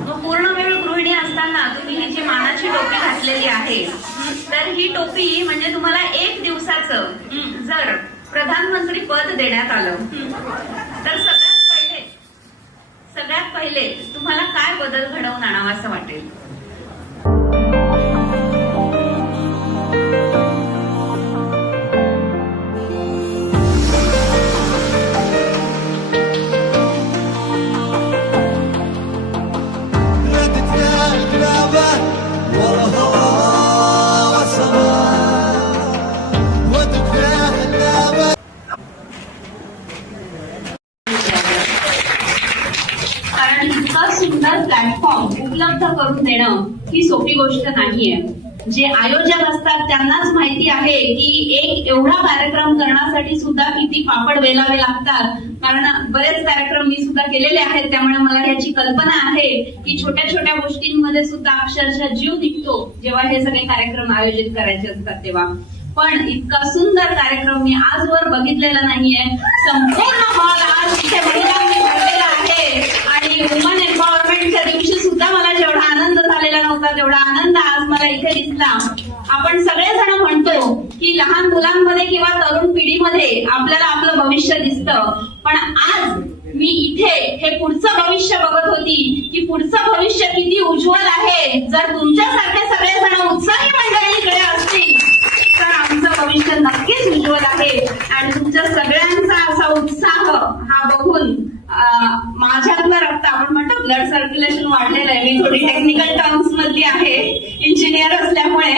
मग पूर्ण वेळ गृहिणी असताना तुम्ही ही जी मानाची टोपी घातलेली आहे, तर ही टोपी म्हणजे तुम्हाला 1 दिवसाचं जर प्रधानमंत्री पद देण्यात आलं तर सगळ्यात पहिले तुम्हाला काय बदल घडवून आणावा असं वाटेल? सुंदर प्लॅटफॉर्म उपलब्ध करून देणं ही सोपी गोष्ट नाहीये. जे आयोजक असतात त्यांनाच माहिती आहे की एक एवढा कार्यक्रम करण्यासाठी सुद्धा किती पापड वेलावे लागतात. कारण बरेच कार्यक्रम मी सुद्धा केलेले आहेत, त्यामुळे मला याची कल्पना आहे की छोट्या छोट्या गोष्टींमध्ये सुद्धा अक्षरशः जीव निघतो जेव्हा हे सगळे कार्यक्रम आयोजित करायचे असतात तेव्हा. पण इतका सुंदर कार्यक्रम मी आजवर बघितलेला नाहीये. संपूर्ण हॉल आज इथे महिलांनी भरलेला आहे आणि वुमन एम्पॉवरमेंटच्या दिवशी सुद्धा मला जेवढा आनंद झालेला नव्हता तेवढा आनंद आज मला इथे दिसला. आपण सगळेजण म्हणतो की लहान मुलांमध्ये किंवा तरुण पिढीमध्ये आपल्याला आपलं भविष्य दिसतं, पण आज मी इथे हे पुढचं भविष्य बघत होती की पुढचं भविष्य किती उज्ज्वल आहे. जर तुमच्यासारखे सगळेजण उत्साही मंडळीकडे असतील तर आमचं भविष्य नक्कीच उज्ज्वल आहे. आणि तुमच्या सगळ्यांचा असा उत्साह हा बघून माझ्यातलं रक्त, आपण म्हणतो ब्लड सर्क्युलेशन वाढलेलं आहे. मी थोडी टेक्निकल टर्म्स मधली आहे इंजिनियर असल्यामुळे,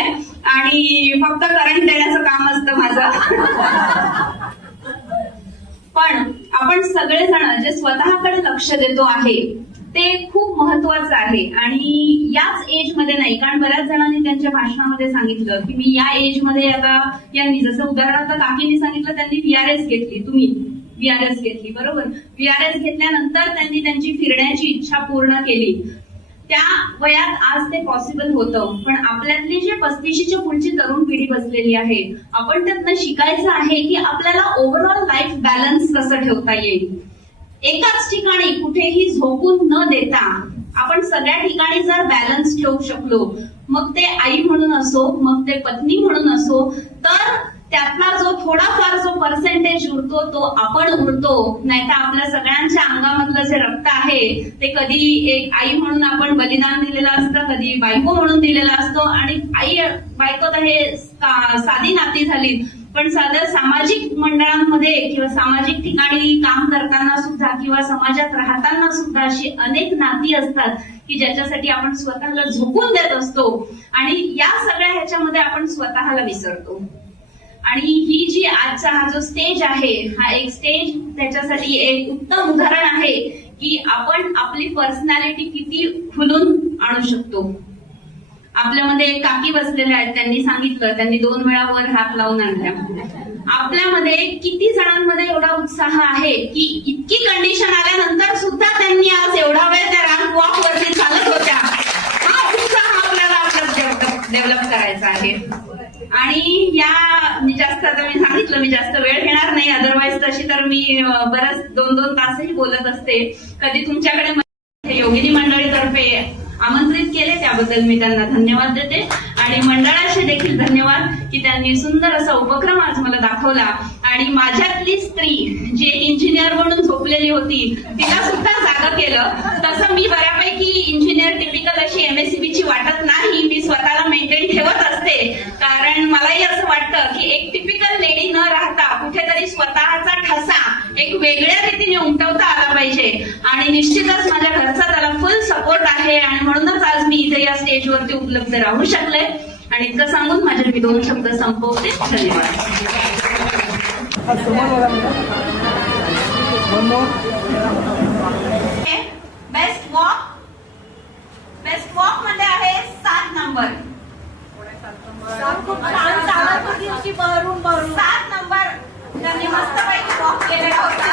आणि फक्त करंट देण्याचं काम असतं माझं. पण आपण सगळेजण जे स्वतःकडे लक्ष देतो आहे ते खूप महत्वाचं आहे. आणि याच एज मध्ये नाही, कारण बऱ्याच जणांनी त्यांच्या भाषणामध्ये सांगितलं की मी या एज मध्ये, आता यांनी जसं उदाहरणार्थ काकींनी सांगितलं त्यांनी VRS घेतली, तुम्ही VRS घेतली, बरोबर. VRS घेतल्यानंतर त्यांनी त्यांची फिरण्याची इच्छा पूर्ण केली. त्या वयात आज ते पॉसिबल होतं. पण आपल्यातली जे 35च्या पुढची तरुण पिढी बसलेली आहे, आपण त्यातनं शिकायचं आहे की आपल्याला ओव्हरऑल लाईफ बॅलन्स कसं ठेवता येईल. एकाच ठिकाणी कुठेही झोकून न देता आपण सगळ्या ठिकाणी जर बॅलन्स ठेवू शकलो, मग ते आई म्हणून असो, मग ते पत्नी म्हणून असो, तर त्यातला जो थोडाफार जो पर्सेंटेज उरतो तो आपण उरतो. नाहीतर आपल्या सगळ्यांच्या अंगामधलं जे रक्त आहे ते कधी एक आई म्हणून आपण बलिदान दिलेलं असतं, कधी बायको म्हणून दिलेलं असतं. आणि आई बायको तर हे साधी नाती झाली, पण साध्या सामाजिक मंडळांमध्ये किंवा सामाजिक ठिकाणी काम करताना सुद्धा किंवा समाजात राहताना सुद्धा अशी अनेक नाती असतात की ज्याच्यासाठी आपण स्वतःला झोकून देत असतो. आणि या सगळ्या ह्याच्यामध्ये आपण स्वतःला विसरतो. आणि ही जी आजचा हा जो स्टेज आहे, हा एक स्टेज त्याच्यासाठी एक उत्तम उदाहरण आहे की आपण आपली पर्सनॅलिटी किती खुलून आणू शकतो. आपल्यामध्ये काकी बसलेल्या आहेत, त्यांनी सांगितलं, त्यांनी 2 वेळा वर हात लावून आणल्या. आपल्यामध्ये किती जणांमध्ये एवढा उत्साह आहे की इतकी कंडिशन आल्यानंतर सुद्धा त्यांनी आज एवढा वेळ त्या रॅम्प वॉक वरती चालत होत्या. हा उत्साह आपल्याला आपलं डेव्हलप करायचा आहे. आणि या जास्त, आता मी सांगितलं मी जास्त वेळ घेणार नाही, अदरवाईज तशी तर मी बरंच 2-2 तासही बोलत असते. कधी तुमच्याकडे योगिनी मंडळीतर्फे आमंत्रित केले त्याबद्दल मी त्यांना धन्यवाद देते. आणि मंडळाचे देखील धन्यवाद की त्यांनी सुंदर असा उपक्रम आज मला दाखवला. आणि माझ्यातली स्त्री जी इंजिनियर म्हणून झोपलेली होती तिला सुद्धा जागा केलं. तसं मी बऱ्यापैकी इंजिनियर टिपिकल अशी MSCBची वाटत नाही, मी स्वतःला मेंटेन ठेवत असते. कारण मलाही असं वाटतं की एक टिपिकल लेडी न राहता कुठेतरी स्वतःचा ठसा एक वेगळ्या रीतीने उमटवता आला पाहिजे. आणि निश्चितच माझ्या घरचा त्याला फुल सपोर्ट आहे आणि म्हणूनच आज मी इथे या स्टेजवरती उपलब्ध राहू शकले. आणि इतकं सांगून माझे मी 2 शब्द संपवते. धन्यवाद. बेस्ट वॉक मध्ये आहे 7 नंबर. खूप छान चालत होती अशी भरून 7 नंबर त्यांनी मस्तपैकी वॉक केलेला होता.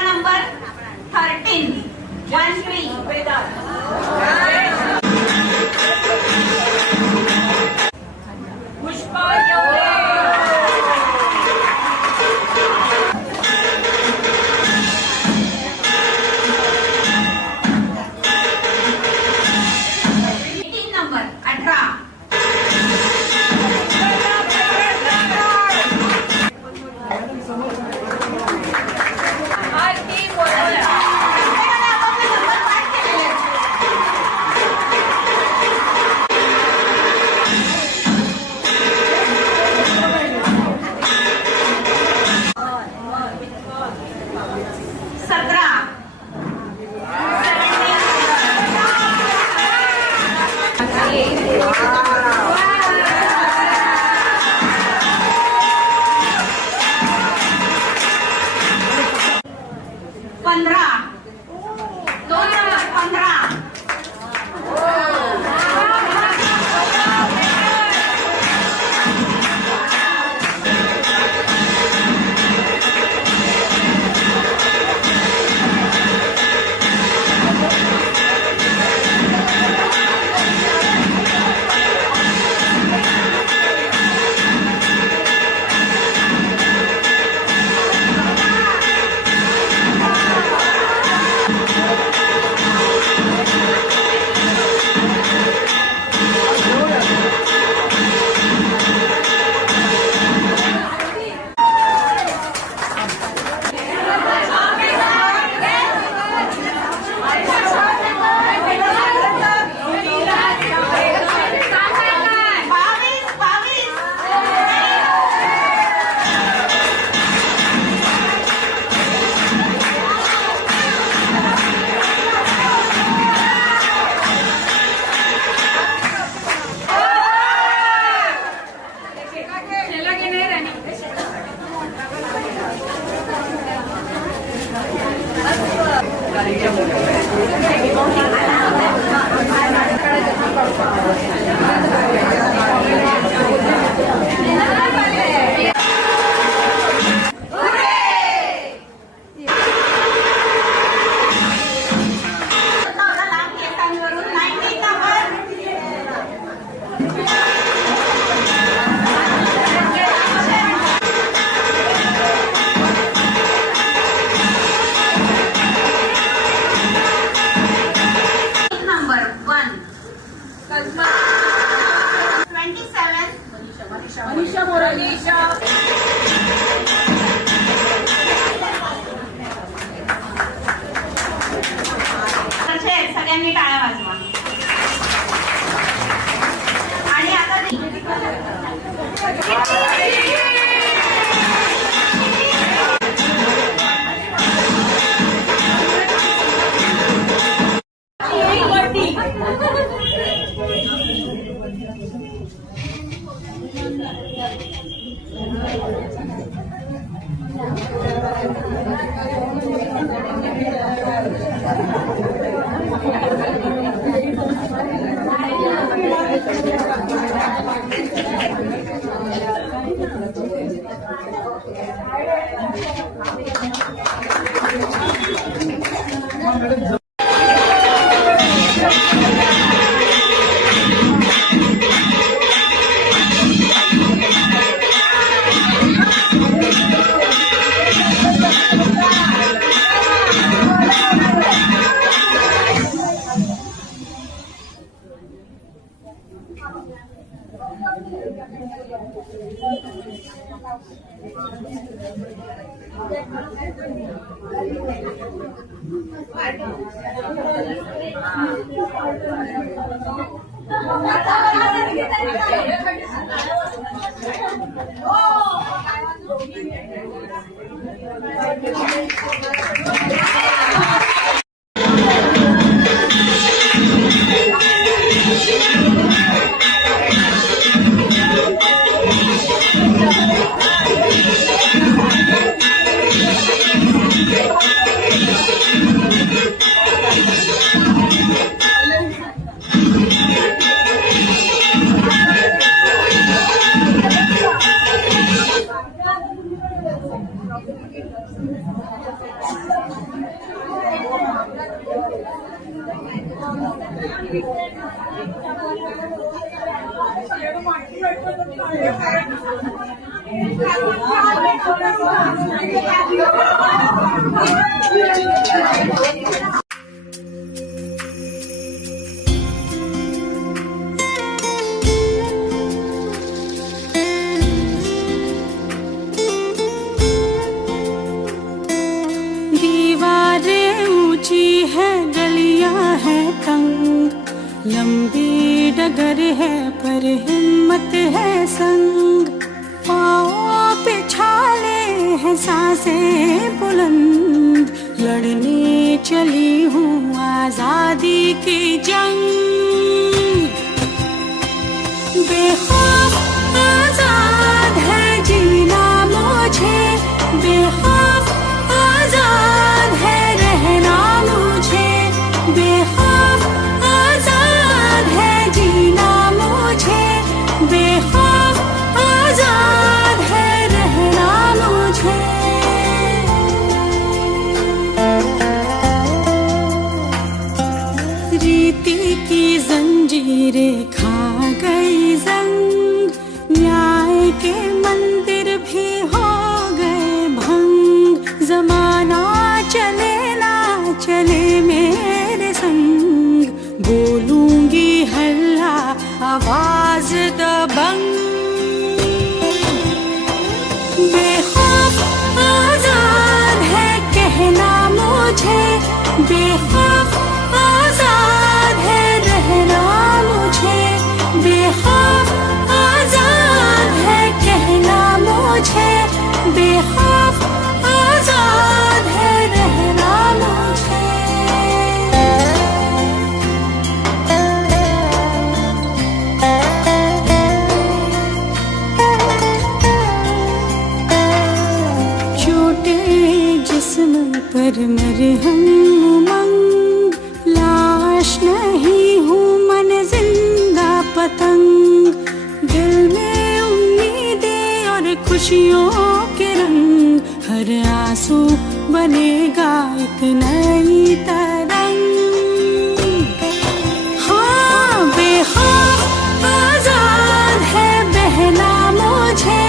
नंबर 13 1 3 पुष्पा सगळ्यांनी टाळ्या वाजवा. आणि आता लंबी डगर है पर हिम्मत है संग, पाँव पे छाले हैं सांसें बुलंद, लड़ने चली हूँ आजादी की जंग। बेखौफ आजाद है जीना मुझे, बेखौफ आजाद है रहना मुझे, बेखौफ आजाद है जीना मुझे, बेखौफ आजाद है रहना मुझे। रीति की जंजीरें खा गई जंग, न्याय के मंदिर भी हो गए भंग, जमाना चले ना चले मेरे संग, बोलूंगी हल्ला आवाज दबंग। बेखौफ आजाद है कहना मुझे, बेखौफ आजाद है रहना मुझे, बेखौफ आजाद है कहना मुझे, बेखौफ आजाद है रहना मुझे। छोटे जिस्म पर मरहम हर आंसू बनेगा एक नई तरंग। हाँ, बेखौफ आजाद है बहना मुझे,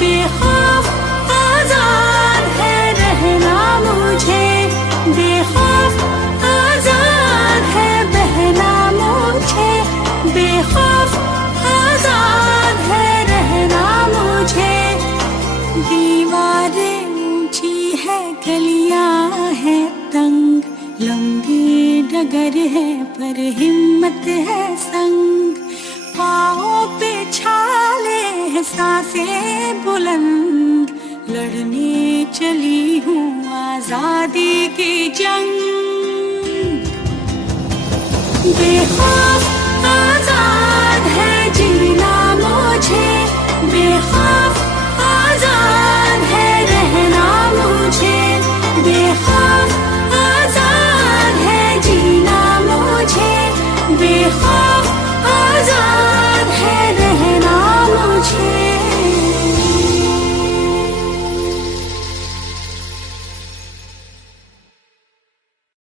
बेखौफ आजाद है रहना मुझे, बेखौफ आजाद है बहना मुझे, बेखौफ आजाद है रहना मुझे। दीवारें ऊंची है, गलियां है तंग, लंबी डगर है पर हिम्मत है संग। पाँवों पे छाले हैं, सांसें बुलंद, लड़ने चली हूँ आजादी की जंग। बेखौफ